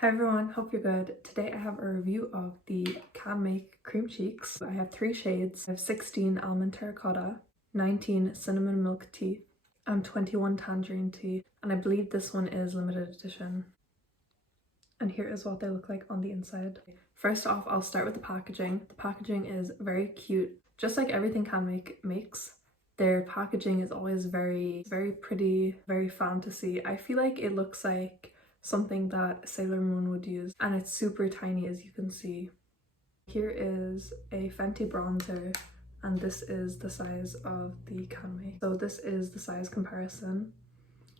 Hi everyone, hope you're good. Today I have a review of the Canmake Cream Cheeks. I have 3 shades. I have 16 Almond Terracotta, 19 Cinnamon Milk Tea, and 21 Tangerine Tea. And I believe this one is limited edition. And here is what they look like on the inside. First off, I'll start with the packaging. The packaging is very cute. Just like everything Canmake makes, their packaging is always very pretty, very fantasy. I feel like it looks like something that Sailor Moon would use, and it's super tiny, as you can see. Here is a Fenty bronzer, and this is the size of the Canmake. So this is the size comparison.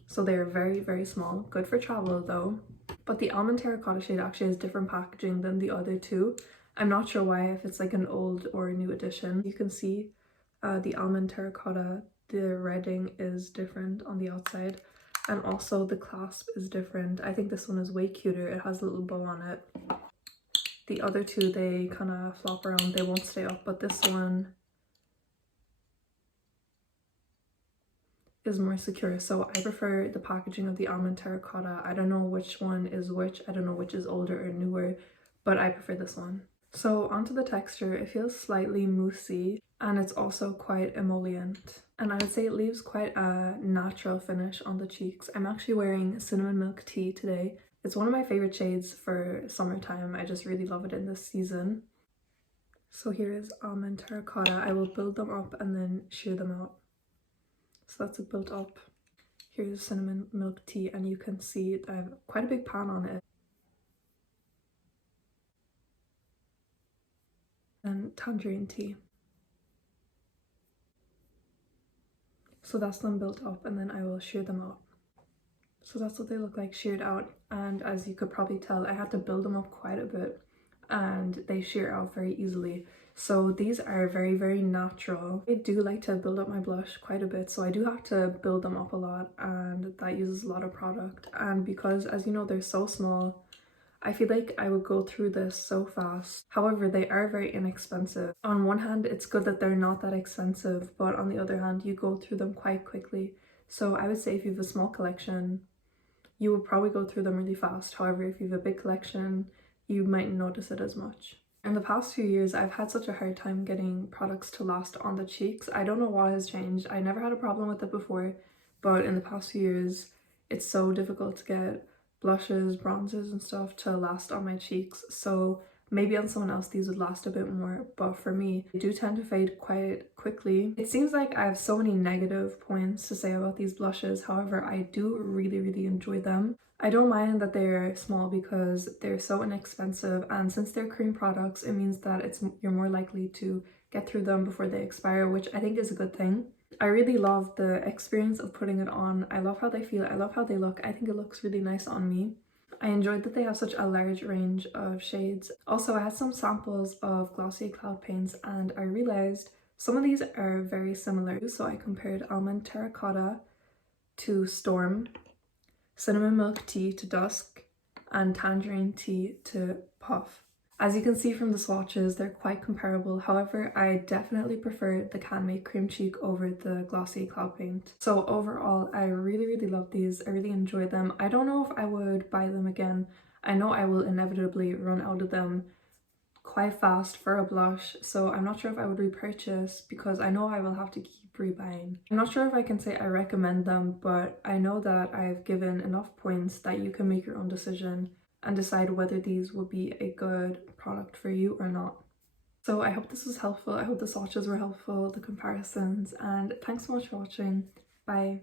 So they're very small, good for travel though. But the Almond Terracotta shade actually has different packaging than the other two. I'm not sure why, if it's like an old or a new edition. You can see the Almond Terracotta, the redding is different on the outside. And also the clasp is different. I think this one is way cuter. It has a little bow on it. The other two, they kind of flop around. They won't stay up, but this one is more secure. So I prefer the packaging of the Almond Terracotta. I don't know which one is which. I don't know which is older or newer, but I prefer this one. So onto the texture, it feels slightly moussey and it's also quite emollient. And I would say it leaves quite a natural finish on the cheeks. I'm actually wearing Cinnamon Milk Tea today. It's one of my favorite shades for summertime. I just really love it in this season. So here is Almond Terracotta. I will build them up and then shear them out. So that's it built up. Here's Cinnamon Milk Tea, and you can see I have quite a big pan on it. And Tangerine Tea. So that's them built up, and then I will shear them out. So that's what they look like sheared out, and as you could probably tell, I had to build them up quite a bit and they shear out very easily. So these are very natural. I do like to build up my blush quite a bit, so I do have to build them up a lot, and that uses a lot of product. And because, as you know, they're so small, I feel like I would go through this so fast. However, they are very inexpensive. On one hand, it's good that they're not that expensive, but on the other hand, you go through them quite quickly. So I would say if you have a small collection, you would probably go through them really fast. However, if you have a big collection, you might notice it as much. In the past few years, I've had such a hard time getting products to last on the cheeks. I don't know what has changed. I never had a problem with it before, but in the past few years, it's so difficult to get blushes, bronzers and stuff to last on my cheeks. So maybe on someone else these would last a bit more, but for me, they do tend to fade quite quickly. It seems like I have so many negative points to say about these blushes. However, I do really enjoy them. I don't mind that they're small because they're so inexpensive, and since they're cream products, it means that you're more likely to get through them before they expire, which I think is a good thing. I really love the experience of putting it on. I love how they feel. I love how they look. I think it looks really nice on me. I enjoyed that they have such a large range of shades. Also, I had some samples of glossy cloud paints and I realized some of these are very similar. So I compared Almond Terracotta to Storm, Cinnamon Milk Tea to Dusk, and Tangerine Tea to Puff. As you can see from the swatches, they're quite comparable. However, I definitely prefer the Canmake Cream Cheek over the glossy cloud paint. So overall, I really love these. I really enjoy them. I don't know if I would buy them again. I know I will inevitably run out of them quite fast for a blush, so I'm not sure if I would repurchase because I know I will have to keep rebuying. I'm not sure if I can say I recommend them, but I know that I've given enough points that you can make your own decision and decide whether these would be a good product for you or not. So I hope this was helpful. I hope the swatches were helpful, the comparisons, and thanks so much for watching. Bye.